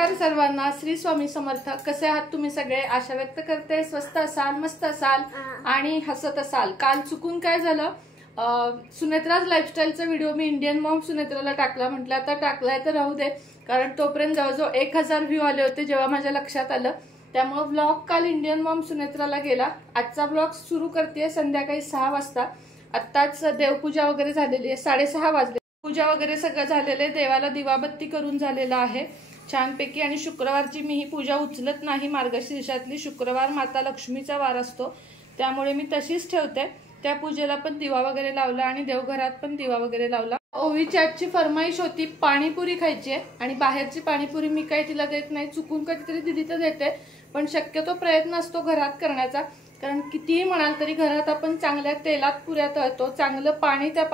नमस्कार सर्वांना, श्री स्वामी समर्थ. कसे आहात तुम्ही सगळे? आशा व्यक्त करते स्वस्त असाल, मस्त असाल आणि हसत असाल. काल चुकून काय झालं, सुनेत्राज लाईफस्टाईलचा व्हिडिओ मी इंडियन मॉम सुनेत्राला टाकला. म्हटलं आता टाकलाय तर राहू दे, कारण तोपर्यंत जवळजवळ 1000 व्ह्यू आले होते जेव्हा माझ्या लक्षात आलं. त्यामुळे व्लॉग काल इंडियन मॉम सुनेत्राला गेला. आजचा व्लॉग सुरू करते संध्याकाळी 6 वाजता. आत्ताच देवपूजा वगैरे झालेली आहे, 6:30 वाजले. पूजा वगैरे सगळं झालेलं आहे, देवाला दिवाबत्ती करून झालेला आहे छानपैकी. आणि शुक्रवारची मी ही पूजा उचलत नाही. मार्गशीर्षातली शुक्रवार माता लक्ष्मीचा वार असतो, त्यामुळे मी तशीच ठेवते. त्या पूजेला पण दिवा वगैरे लावला आणि देवघरात पण दिवा वगैरे लावला. ओवीची आजची फरमाईश होती पाणीपुरी खायची आहे, आणि बाहेरची पाणीपुरी मी काही तिला देत नाही. चुकून कधीतरी दिदी तर देते, पण शक्यतो प्रयत्न असतो घरात करण्याचा. कारण कितीही म्हणाल तरी घरात आपण चांगल्या तेलात पुऱ्या तळतो, चांगलं पाणी त्या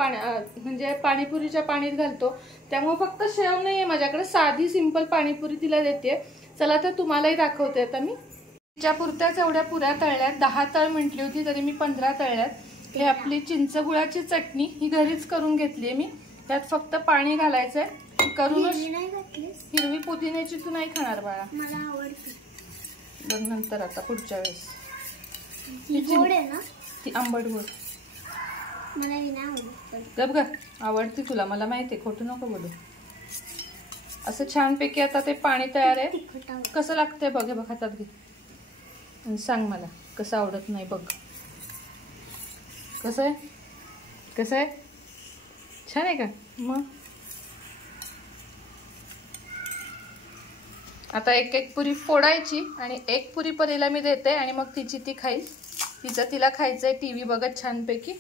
म्हणजे पाणीपुरीच्या पाणीत घालतो. त्यामुळे फक्त शेव नाहीये माझ्याकडे, साधी सिंपल पाणीपुरी तिला देते. चला तर तुम्हालाही दाखवते. आता मी तिच्या पुरत्याच एवढ्या पुऱ्या तळल्यात. 10 तळ म्हटली होती तरी मी 15 तळल्यात. हे आपली चिंचगुळाची चटणी ही घरीच करून घेतली मी. त्यात फक्त पाणी घालायचंय. करूनच हिरवी पुदिन्याची तू नाही खाणार बाळा, मला आवडते. बघ नंतर आता पुढच्या वेळेस. गोड आहे ना ती आंबट गोड. मला नाही आवडत. गप ग, आवडती तुला, मला माहितीये, खोटं नको बोलू. असं छानपैकी आता ते पाणी तयार आहे. कसं लागतंय बघ, हे बघ हातात घे आणि सांग मला कसं. आवडत नाही बघ. कसं आहे, कसं आहे? छान आहे का? मग आता एक एक पुरी फोडायची आणि एक पुरी परीला मी देते आणि मग तिची ती खाईल. तिचं तिला खायचंय टीव्ही बघत छानपैकी.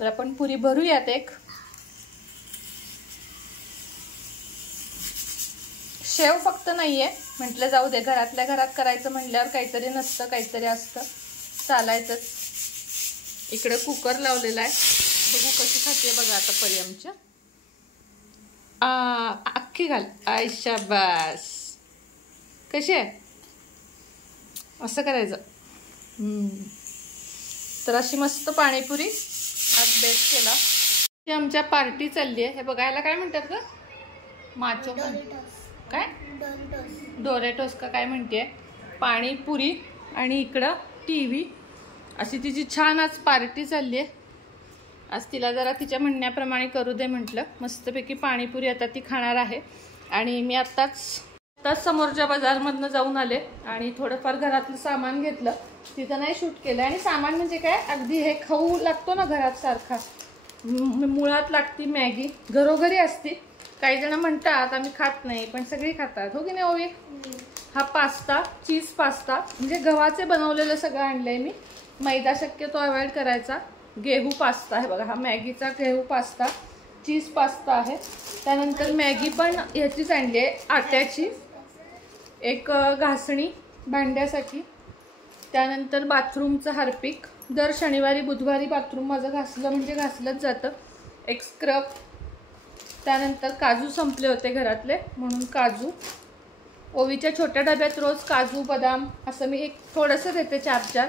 तर आपण पुरी भरूयात एक. शेव फक्त नाहीये म्हटलं, जाऊ दे, घरातल्या घरात करायचं म्हटल्यावर काहीतरी नसतं काहीतरी असतं, चालायचंच. इकडे कुकर लावलेला आहे, बघू कशी खाते बघा आता परी आमच्या. अख्खी घाल. आयशा बस. कशी आहे? असं करायचं. तर अशी मस्त पाणीपुरी आज बेक केला. ती आमच्या पार्टी चालली आहे. हे बघायला काय म्हणतात ग? माचो काय? डोरेटोस का काय म्हणते. पाणीपुरी आणि इकडं टीव्ही. अशी तिची छान आज पार्टी चालली आहे. आज तिला जरा तिच्या म्हणण्याप्रमाणे करू दे म्हटलं. मस्तपैकी पाणीपुरी आता ती खाणार आहे. आणि मी आत्ताच समोरच्या बाजारमधनं जाऊन आले आणि थोडंफार घरातलं सामान घेतलं. तिथं नाही शूट केलं. आणि सामान म्हणजे काय, अगदी हे खाऊ लागतो ना घरात सारखा, मुळात लागती मॅगी, घरोघरी असती. काही जण म्हणतात आम्ही खात नाही, पण सगळी खातात, हो की नाही ओवी? हा पास्ता, चीज पास्ता, म्हणजे गव्हाचे बनवलेलं सगळं आणलंय मी. मैदा शक्यतो अवॉइड करायचा. गेहू पास्ता आहे बघा, हा मॅगीचा गेहू पास्ता. चीज पास्ता आहे. त्यानंतर मॅगी पण ह्याचीच आणली आहे, आट्याची. एक घासणी भांड्यासाठी. त्यानंतर बाथरूमचं हार्पिक. दर शनिवारी बुधवारी बाथरूम माझं घासलं म्हणजे घासलंच जातं. एक स्क्रब. त्यानंतर काजू संपले होते घरातले म्हणून काजू. ओवीच्या छोट्या डब्यात रोज काजू बदाम असं मी एक थोडंसं देते, 4-4.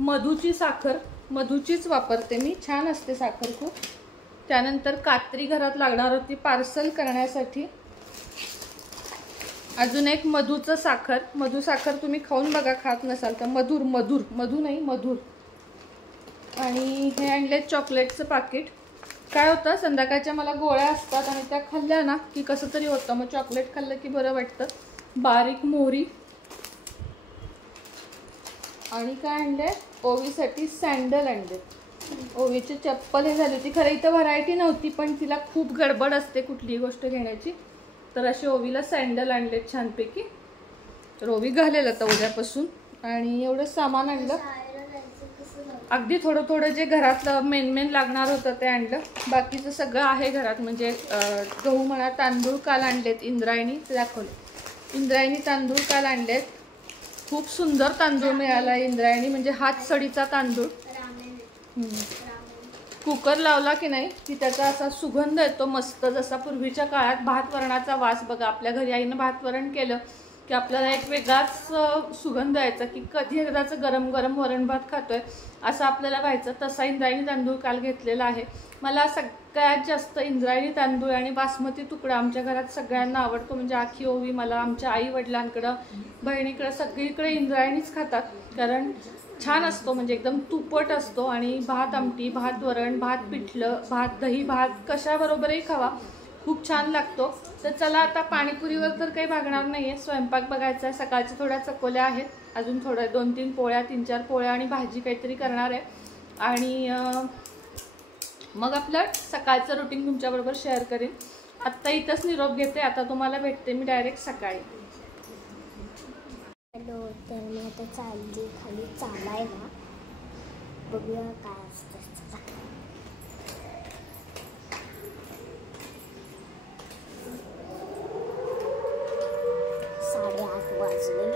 मधूची साखर, मधूचीच वापरते मी, छान असते साखर खूप. त्यानंतर कात्री घरात लागणार होती पार्सल करण्यासाठी. अजून एक मधूचं साखर. मधू साखर तुम्ही खाऊन बघा, खात नसाल तर. मधुर, मधुर, मधू नाही मधुर. आणि हे आणले चॉकलेटचं पाकिट. काय होतं, संध्याकाळच्या मला गोळ्या असतात आणि त्या खाल्ल्या ना की कसं तरी होतं, मग चॉकलेट खाल्लं की बरं वाटतं. बारीक मोहरी. आणि काय आणले, ओवीसाठी सँडल आणले. ओवीची चप्पल हे झाली होती. खरं इथं व्हरायटी नव्हती, पण तिला खूप गडबड असते कुठलीही गोष्ट घेण्याची, तर असे ओवीला सँडल आणले छानपैकी. तर ओवी घालेल आता उद्यापासून. आणि एवढं सामान आणलं, अगदी थोडं थोडं जे घरातलं मेन लागणार होतं ते आणलं. बाकीचं सगळं आहे घरात. म्हणजे गहू म्हणा, तांदूळ काल आणलेत इंद्रायणी, ते दाखवले. इंद्रायणी तांदूळ काल आणलेत. खूप सुंदर तांदूळ मिळाला इंद्रायणी, म्हणजे हातसडीचा तांदूळ. कुकर लावला की नाही की त्याचा असा सुगंध येतो मस्त, जसा पूर्वीच्या काळात भात वरणाचा वास. बघा आपल्या घरी आईनं भात वरण केलं की आपल्याला एक वेगळाच सुगंध यायचा की कधी एकदाचं गरम गरम वरण भात खातोय असं आपल्याला व्हायचं. तसा इंद्रायणी तांदूळ काल घेतलेला आहे. मला सगळ्यात जास्त इंद्रायणी तांदूळ आणि बासमती तुकडा आमच्या घरात सगळ्यांना आवडतो. म्हणजे आखी ओवी मला आमच्या आई वडिलांकडं बहिणीकडं सगळीकडे इंद्रायणीच खातात, कारण छान असतो, म्हणजे एकदम तुपट असतो. आणि भात आमटी, भात वरण, भात पिठलं, भात दही भात कशाबरोबरही खावा, खूप छान लागतो. तर चला आता पाणीपुरीवर तर काही भागणार नाही आहे, स्वयंपाक बघायचा आहे. सकाळच्या थोड्या चकोल्या आहेत, अजून थोड्या 2-3 पोळ्या, 3-4 पोळ्या आणि भाजी काहीतरी करणार आहे. आणि मग आपलं सकाळचं रुटीन तुमच्याबरोबर शेअर करेन. आत्ता इथंच निरोप घेते, आता तुम्हाला भेटते मी डायरेक्ट सकाळी. हॅलो, तर मी आता चालली खाली चालायला, बघूया काय असतं. 8:30 वाजले.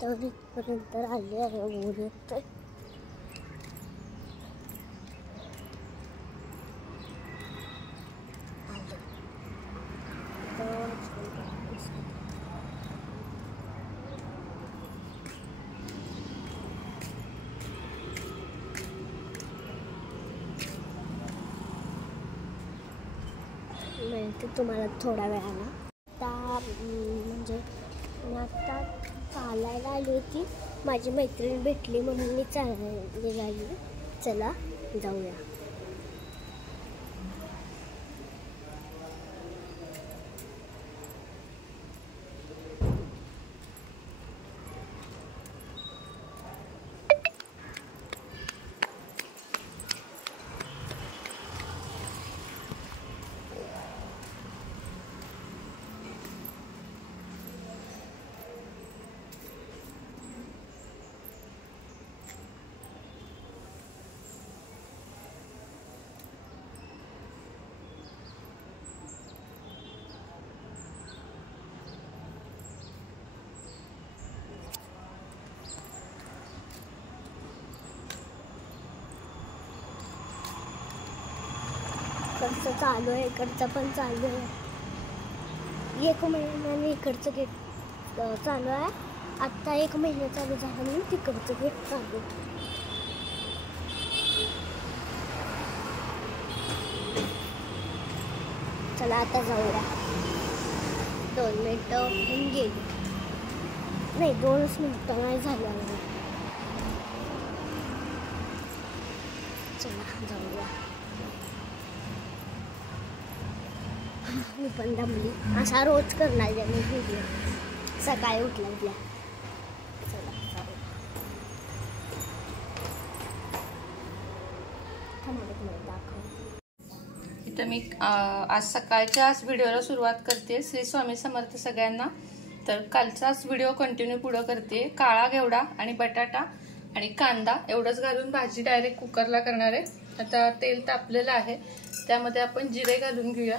तर इथपर्यंत आले आहे, ऊर येतोय. मिळते तुम्हाला थोड्या वेळानं. आता म्हणजे मी आता चालायला आली होती, माझी मैत्रीण भेटली म्हणून मी चालायला लागली. चला जाऊया. इकडचं चालू आहे, इकडचं पण चालू आहे. 1 महिन्याने इकडचं गेट चालू आहे. आत्ता 1 महिना चालू झाला म्हणून तिकडचं गेट चालू. चला आता जाऊया. 2 मिनिटं होऊन गेली, नाही 2च मिनिटं नाही झालं. चला जाऊया. मी पण दमली. असा रोज करणार आहे मी व्हिडिओ सकाळी उठल्या. चला दाखव. इथं मी आज सकाळच्याच व्हिडिओला सुरुवात करते. श्री स्वामी समर्थ सगळ्यांना. तर कालचाच व्हिडिओ कंटिन्यू पुढं करते. काळा घेवडा आणि बटाटा आणि कांदा एवढंच घालून भाजी डायरेक्ट कुकरला करणार आहे. आता तेल तापलेलं आहे, त्यामध्ये आपण जिरे घालून घेऊया.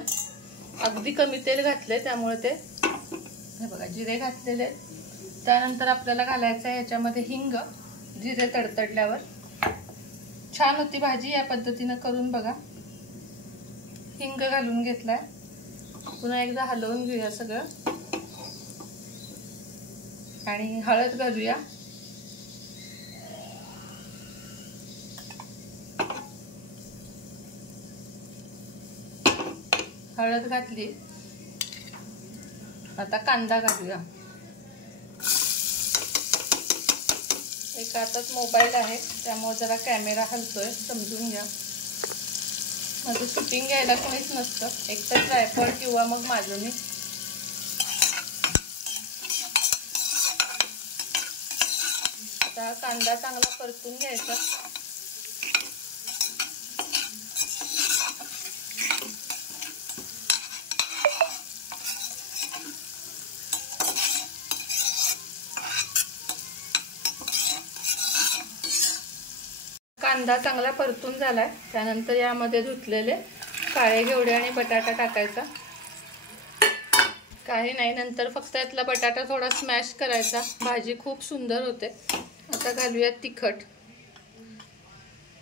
अगदी कमी तेल घातले, त्यामुळे ते हे बघा जिरे घातलेले. त्यानंतर आपल्याला घालायचं आहे ह्याच्यामध्ये हिंग. जिरे तडतडल्यावर छान होती भाजी. या पद्धतीनं करून बघा. हिंग घालून घेतलाय. पुन्हा एकदा हलवून घेऊया सगळं आणि हळद घालूया. हळद घातली. आता कांदा घालूया. एका हातात मोबाईल आहे, त्यामुळे जरा कॅमेरा हलतोय, समजून घ्या. माझं शूटिंग घ्यायला कोणीच नसतं, एकतर ट्रायपॉड किंवा मग माझं मी. आता कांदा चांगला परतून घ्यायचा. कांदा चांगला परतून झालाय. त्यानंतर यामध्ये धुतलेले काळे घेवडे आणि बटाटा टाकायचा. काही नाही, नंतर फक्त यातला बटाटा थोडा स्मॅश करायचा. भाजी खूप सुंदर होते. आता घालूया तिखट,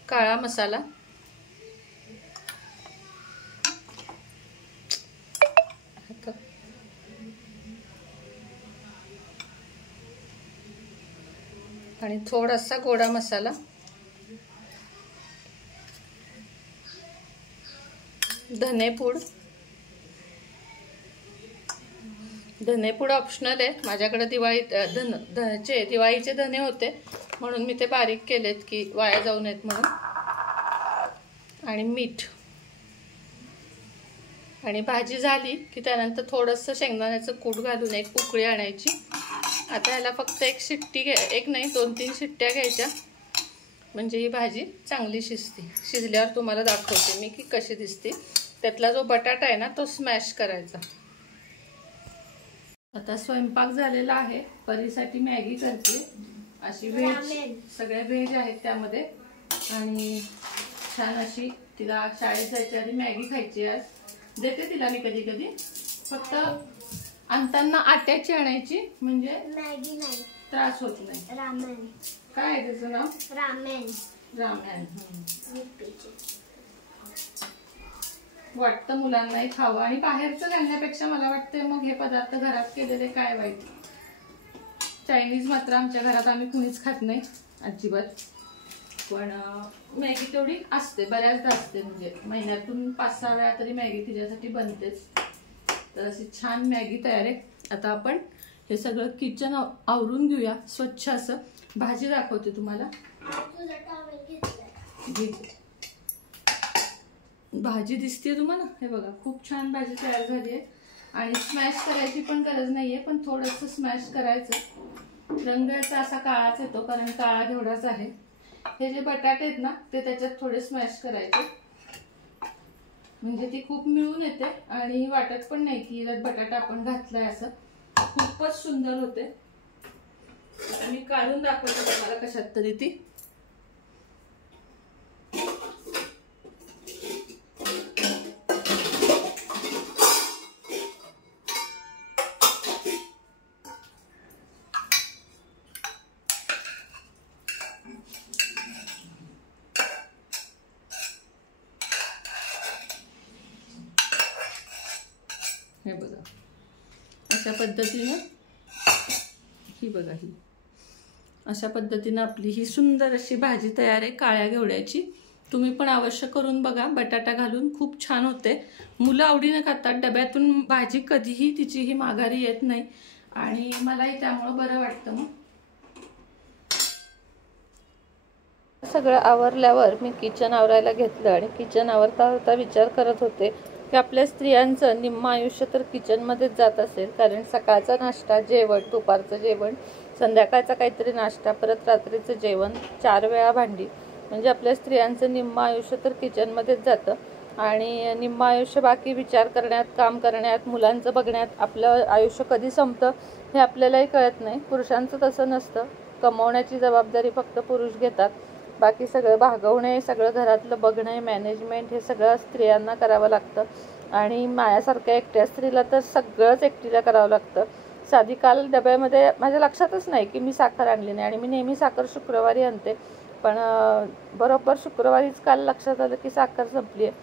काळा मसाला, आणि थोडासा गोडा मसाला, धनेपूड. धनेपूड ऑप्शनल आहे. माझ्याकडे दिवाळीचे धने होते म्हणून मी ते बारीक केलेत की वाया जाऊ नयेत म्हणून. आणि मीठ. आणि भाजी झाली की त्यानंतर थोडंसं शेंगदाण्याचं कूट घालून एक उकळी आणायची. आता ह्याला फक्त एक शिट्टी एक नाही 2-3 शिट्ट्या घ्यायच्या म्हणजे ही भाजी चांगली शिजते. शिजल्यावर तुम्हाला दाखवते मी की कशी दिसते. त्यातला जो बटाटा आहे ना तो स्मॅश करायचा. आता स्वयंपाक झालेला आहे. परीसाठी मॅगी करते. अशी व्हेज, सगळ्या व्हेज आहेत त्यामध्ये. आणि छान अशी तिला शाळेत जायच्या आधी मॅगी खायची. आज देते तिला मी कधी कधी. फक्त आणताना आट्याची आणायची म्हणजे मॅगी नाही, त्रास होत नाही. रामेन. काय आहे त्याचं नाव? रामेन. रामेन. वाटतं मुलांनाही खावं. आणि बाहेरचं घालण्यापेक्षा मला वाटतं मग हे पदार्थ घरात केलेले काय वाईट. चायनीज मात्र आमच्या घरात आम्ही कुणीच खात नाही अजिबात. पण मॅगी तेवढी असते, बऱ्याचदा असते. म्हणजे महिन्यातून 5-6 वेळा तरी मॅगी तिच्यासाठी बनतेच. तर अशी छान मॅगी तयार आहे. आता आपण हे सगळं किचन आवरून घेऊया स्वच्छ असं. भाजी दाखवते तुम्हाला. भाजी दिसते तुम्हाला? हे बघा, खूप छान भाजी तयार झाली आहे. आणि स्मॅश करायची पण गरज नाहीये, पण थोडंसं स्मॅश करायचं. रंग याचा असा काळाच येतो कारण काळा घेवडाच आहे. हे जे बटाटे आहेत ना ते त्याच्यात थोडे स्मॅश करायचे म्हणजे ती खूप मिळून येते आणि वाटत पण नाही की बटाटा आपण घातलाय असं. खूपच सुंदर होते. मी काढून दाखवते तुम्हाला कशात तरी ती. हे बघा, अशा पद्धतीने ही बघा, ही अशा पद्धतीने आपली ही सुंदर अशी भाजी तयार आहे काळ्या घेवड्याची. तुम्ही पण अवश्य करून बघा. बटाटा घालून खूप छान होते. मुलं आवडीने खातात. डब्यातून भाजी कधीही तिची ही माघारी येत नाही आणि मलाही त्यामुळे बरं वाटतं. मग सगळं आवरल्यावर मी किचन आवरायला घेतलं आणि किचन आवरता विचार करत होते की आपल्या स्त्रियांचं निम्म आयुष्य तर किचनमध्येच जात असेल. कारण सकाळचा नाश्ता, जेवण, दुपारचं जेवण, संध्याकाळचा काहीतरी नाश्ता, परत रात्रीचं जेवण, 4 वेळा भांडी, म्हणजे आपल्या स्त्रियांचं निम्म आयुष्य तर किचनमध्येच जातं. आणि निम्म आयुष्य बाकी विचार करण्यात, काम करण्यात, मुलांचं बघण्यात. आपलं आयुष्य कधी संपतं हे आपल्यालाही कळत नाही. पुरुषांचं तसं नसतं. कमवण्याची जबाबदारी फक्त पुरुष घेतात. बाकी सगळं भागवणे, सगळं घरातलं बघणे, मॅनेजमेंट हे सगळं स्त्रियांना करावं लागतं. आणि माझ्यासारख्या एकट्या स्त्रीला तर सगळंच एकटीला करावं लागतं. साधी काल डब्यामध्ये माझ्या लक्षातच नाही की मी साखर आणली नाही आणि मी नेहमी साखर शुक्रवारी आणते. पण बरोबर शुक्रवारीच काल लक्षात आलं की साखर संपली आहे.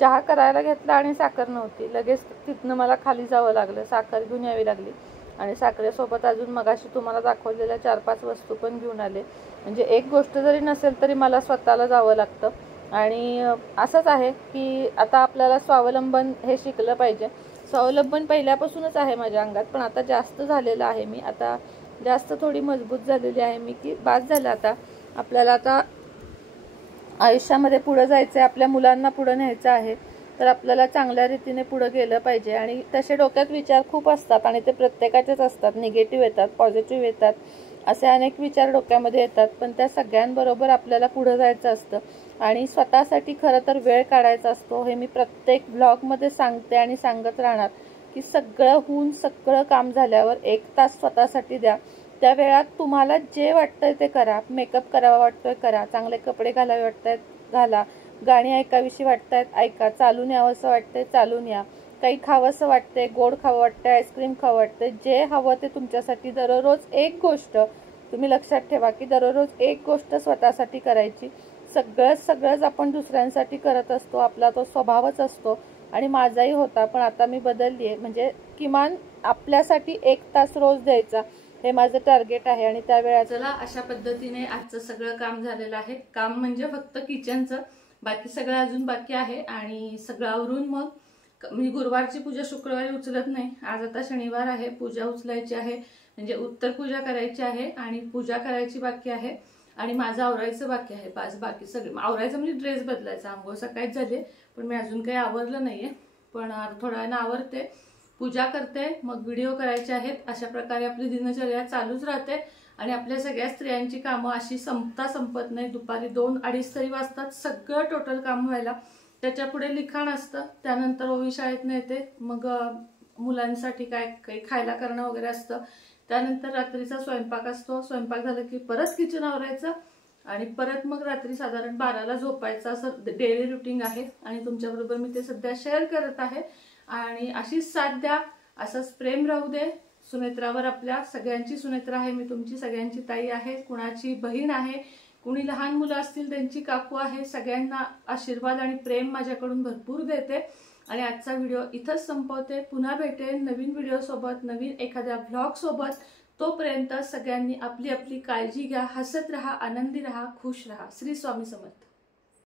चहा करायला घेतला आणि साखर नव्हती. लगेच तिथनं मला खाली जावं लागलं, साखर घेऊन यावी लागली. आणि साखरेसोबत अजून मगाशी तुम्हाला दाखवलेल्या 4-5 वस्तू पण घेऊन आले. म्हणजे एक गोष्ट जरी नसेल तरी मला स्वतःला जावं लागतं. आणि असंच आहे की आता आपल्याला स्वावलंबन हे शिकलं पाहिजे. स्वावलंबन पहिल्यापासूनच आहे माझ्या अंगात, पण आता जास्त झालेलं आहे. मी आता जास्त थोडी मजबूत झालेली आहे मी की बास झालं आता. आपल्याला आता आयुष्यामध्ये पुढं जायचं आहे, आपल्या मुलांना पुढं न्यायचं आहे, तर आपल्याला चांगल्या रीतीने पुढं गेलं पाहिजे. आणि तसे डोक्यात विचार खूप असतात आणि ते प्रत्येकाचेच असतात. निगेटिव्ह येतात, पॉझिटिव्ह येतात. असे अनेक विचार डोक्यामध्ये येतात, पण त्या सगळ्यांबरोबर आपल्याला पुढे जायचं असतं आणि स्वतःसाठी खरं तर वेळ काढायचा असतो. हे मी प्रत्येक ब्लॉगमध्ये सांगते आणि सांगत राहणार की सगळं होऊन सगळं काम झाल्यावर 1 तास स्वतःसाठी द्या. त्या वेळात तुम्हाला जे वाटतंय ते करा. मेकअप करावा वाटतोय करा, चांगले कपडे घालावे वाटतायत घाला, गाणी ऐकावीशी वाटतायत ऐका, चालून यावंसं वाटतंय चालून या, काही खावंसं वाटतंय, गोड खावं वाटतंय, आईस्क्रीम खावं वाटतंय, जे हवं ते तुमच्यासाठी दररोज एक गोष्ट. तुम्ही लक्षात ठेवा की दररोज एक गोष्ट स्वतःसाठी करायची. सगळंच आपण दुसऱ्यांसाठी करत असतो, आपला तो स्वभावच असतो आणि माझाही होता, पण आता मी बदलली आहे. म्हणजे किमान आपल्यासाठी 1 तास रोज द्यायचा, हे माझं टार्गेट आहे. आणि त्या वेळा चला अशा पद्धतीने आजचं सगळं काम झालेलं आहे. काम म्हणजे फक्त किचनचं, बाकी सगळं अजून बाकी आहे. आणि सगळं आवरून मग मी गुरुवारची पूजा शुक्रवारी उचलत नाही. आज आता शनिवार आहे, पूजा उचलायची आहे, म्हणजे उत्तर पूजा करायची आहे आणि पूजा करायची बाकी आहे आणि माझं आवरायचं बाकी आहे. बाकी सगळं आवरायचं म्हणजे ड्रेस बदलायचा. आंघोळ सकाळीच झाले, पण मी अजून काही आवरलं नाहीये, पण थोड्या वेळानं आवरते, पूजा करते, मग व्हिडिओ करायचे आहेत. अशा प्रकारे आपली दिनचर्या चालूच राहते आणि आपल्या सगळ्या स्त्रियांची कामं अशी संपत नाही. दुपारी 2-2:30 तरी वाजतात सगळं टोटल काम व्हायला. त्याच्या पुढे लिखाण असतं, त्यानंतर ओवी शाळेतनं येते, मग मुलांसाठी काय काही खायला करणं वगैरे असतं, त्यानंतर रात्रीचा स्वयंपाक असतो. स्वयंपाक झाला की परत किचन आवरायचं आणि परत मग रात्री साधारण 12ला झोपायचं. असं डेली रुटीन आहे आणि तुमच्याबरोबर मी ते सध्या शेअर करत आहे. आणि अशीच साथ द्या, असंच प्रेम राहू दे सुनेत्रावर. आपल्या सगळ्यांची सुनेत्रा आहे मी, तुमची सगळ्यांची ताई आहे, कुणाची बहीण आहे, कुणी लहान मुलं असतील त्यांची काकू आहे. सगळ्यांना आशीर्वाद आणि प्रेम माझ्याकडून भरपूर देते आणि आजचा व्हिडिओ इथंच संपवते. पुन्हा भेटेन नवीन व्हिडिओ सोबत, नवीन एखाद्या व्लॉग सोबत. तोपर्यंत सगळ्यांनी आपली आपली काळजी घ्या, हसत राहा, आनंदी राहा, खुश राहा. श्री स्वामी समर्थ.